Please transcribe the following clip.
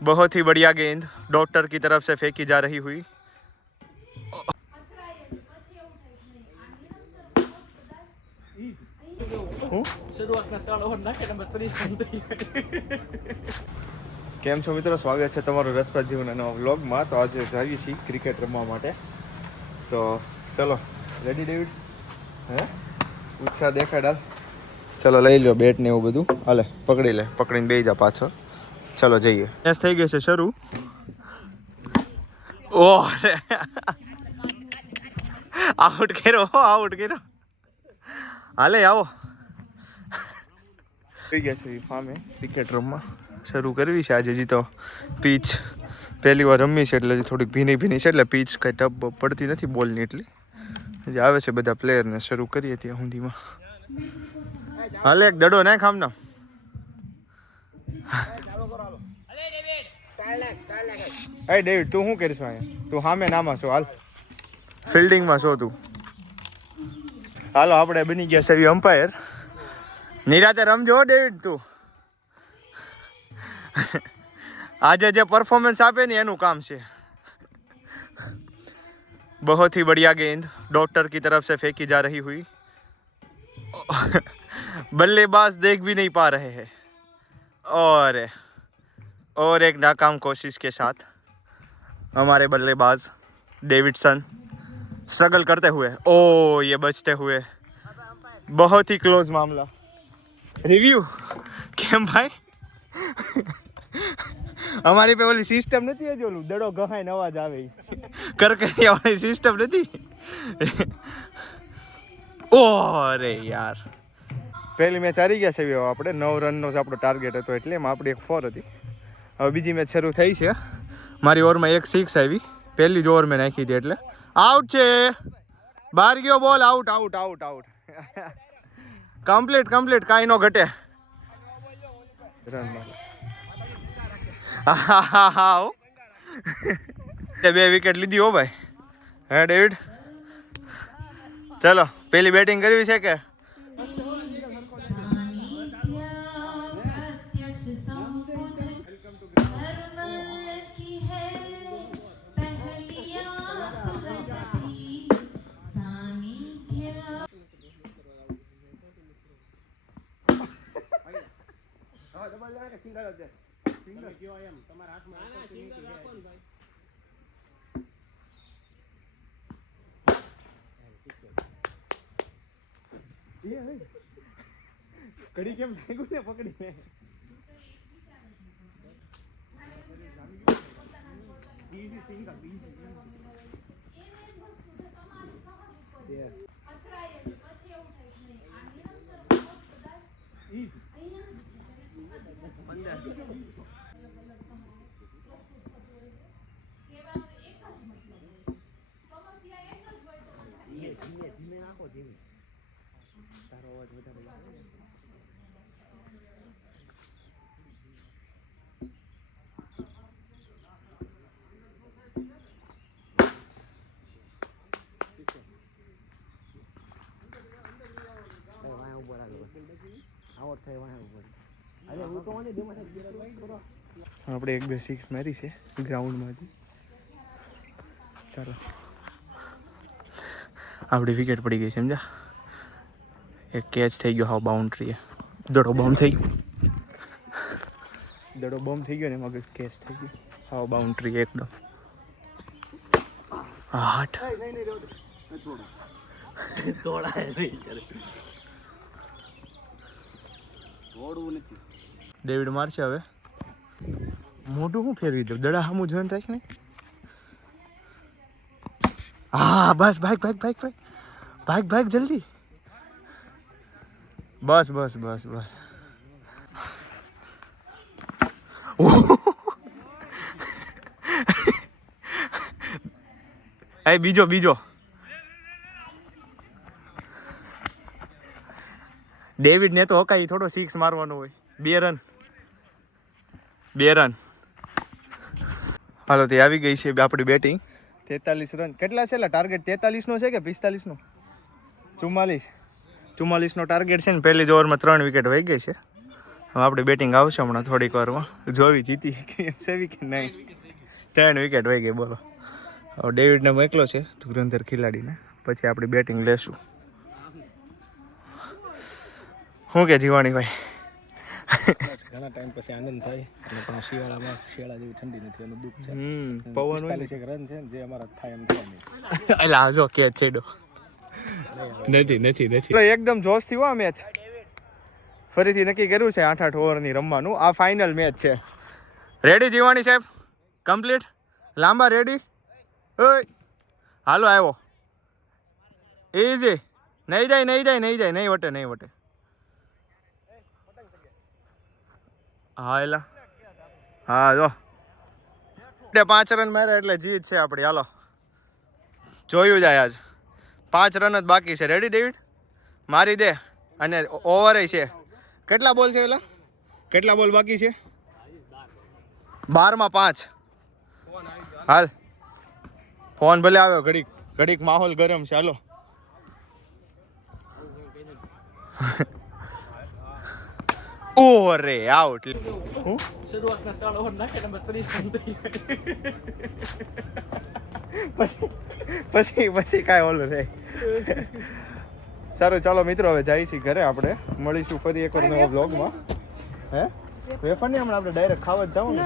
बहुत ही बढ़िया गेंद डॉक्टर की तरफ से फेंकी जा रही हुई। કેમ છો મિત્રો, સ્વાગત છે તમારું રસપ્રદ જીવનના નવા વ્લોગમાં। તો આજે જઈએ છીએ ક્રિકેટ રમવા માટે। તો ચલો, રેડી ડેવિડ? હે ઉત્સાહ દેખાડ, ચલો લઈ લો બેટ ને એવું બધું, હાલે પકડી લે, પકડીને બેસી જા પાછળ। ચલો જઈએ। મેચ થઈ ગઈ છે શરૂ। ઓહ આઉટ કર્યો, આઉટ કર્યો। હાલે આવો, થઈ ગયા છે ફામે ક્રિકેટ રમવા। શરૂ કરવી છે આજે। હજી તો પીચ પહેલી વાર રમી છે એટલે થોડીક ભીની ભીની છે, એટલે પીચ કંઈ ટપ પડતી નથી બોલની એટલી। હજી આવે છે બધા પ્લેયરને, શરૂ કરીએ ત્યાં સુધીમાં। હાલે એક દડો નાખ આમના। એ ડેવિડ તું શું કરીશ અહીંયા? તું સામે નામાં છો, હાલ ફિલ્ડિંગમાં છો તું। હાલો આપણે બની ગયા છે અમ્પાયર। નિરાતે રમજો ડેવિડ તું। આજે જે પરફોર્મન્સ આપે ને એનું કામ છે। बहुत ही बढ़िया गेंद डॉक्टर की तरफ से फेंकी जा रही हुई। बल्लेबाज देख भी नहीं पा रहे हैं और एक नाकाम कोशिश के साथ हमारे बल्लेबाज डेविडसन स्ट्रगल करते हुए, ओ ये बचते हुए, बहुत ही क्लोज मामला। रिव्यू કેમ ભાઈ? અમારી पे ઓલી સિસ્ટમ નથી, હજી ઓલું દડો ગહાઈને અવાજ આવે, કરકરિયા વાળી સિસ્ટમ નથી। ઓરે યાર, પહેલી મેચ હારી ગયા છે આપણે। 9 રનનો જ આપણો ટાર્ગેટ હતો, એટલે એમાં આપણી એક 4 હતી। હવે બીજી મેચ શરૂ થઈ છે। મારી ઓવરમાં એક 6 આવી, પહેલી જ ઓવર મેં નાખી હતી, એટલે આઉટ છે। બહાર ગયો બોલ, out out out out. Complete complete, કાંઈ નો ઘટે। રન હા 2 વિકેટ લીધી હો ભાઈ। હે ડેવિડ, ચલો પેલી બેટિંગ કરવી છે કે? કડી કેમ લાગ્યું ને પકડીને? આપણે 1-2 6 મારી છે ગ્રાઉન્ડમાંથી। ચાલો, આપણી વિકેટ પડી ગઈ, સમજા? એક કેચ થઈ ગયો, હા બાઉન્ડ્રી, દડો બોમ્બ થઈ ગયો, દડો બોમ્બ થઈ ગયો ને એમાં કેચ થઈ ગયો, હા બાઉન્ડ્રી એકદમ। 8 ડેવિડ મારશે હવે। મોઢું શું ફેરવી દઉં, દડા સામું જોઈને રાખ ને। હા બસ, ભાગ ભાગ ભાગ ભાગ ભાગ ભાગ જલ્દી, બસ બસ બસ બસ। બીજો બીજો ડેવિડ ને તો હકાઈ થોડો 6 મારવાનો હોય। 2 રન 2 રન। હાલો, તે આવી ગઈ છે આપણી બેટિંગ। 43 રન કેટલા છે? ટાર્ગેટ 43 નો છે કે 45 નો? 44 નો ટાર્ગેટ છે ને। પહેલી જ ઓવરમાં 3 વિકેટ વહી ગઈ છે। હવે આપણી બેટિંગ આવશે હમણાં થોડીક વારમાં. જોવી જીતી કે સેવી કે નહીં. 3 વિકેટ વહી ગઈ બોલો. હવે ડેવિડને મોકલો છે ધુરંધર ખેલાડીને, પછી આપણી બેટિંગ લેશું. શું કે જીવાણીભાઈ? ઘણા ટાઈમ પછી આનંદ થાય અને પણ શિયાળામાં શિયાળા જેવી ઠંડી નથી એનું દુઃખ છે. પવન 45 રન છે ને જે અમારા થાય એમ છે નહીં. એટલે આ જો કેચ છેડો નથી એકદમ જોશથી હો મેચ. ફરીથી નક્કી કર્યું છે 8-8 ઓવરની રમવાનું. આ ફાઇનલ મેચ છે. રેડી જીવાણી સાહેબ? કમ્પ્લીટ? લાંબા રેડી? ઓય હાલો આવ્યો. ઇઝી. નહીં જાય નહીં વટે. હા એલા હા જો 5 રન માર્યા એટલે જીત છે આપણી. હાલો જોયું જાય આજ 5 રન જ બાકી છે. Ready David? મારી દે. અને ઓવર છે. કેટલા બોલ છે એલા? કેટલા બોલ બાકી છે? 12 માં 5. હાલ ફોન ભલે આવ્યો ઘડીક માહોલ ગરમ છે. હાલો ઓરે આઉટ. શરૂઆતના 3 ઓવર નાખે નંબર 30 પછી કાંઈ ઓલું નહીં. સારું ચાલો મિત્રો, હવે જઈએ છીએ ઘરે. આપણે મળીશું ફરી એકવાર નવા બ્લોગમાં. હે વેફર નહીં, હમણાં આપણે ડાયરેક્ટ ખાવા જ જવું ને.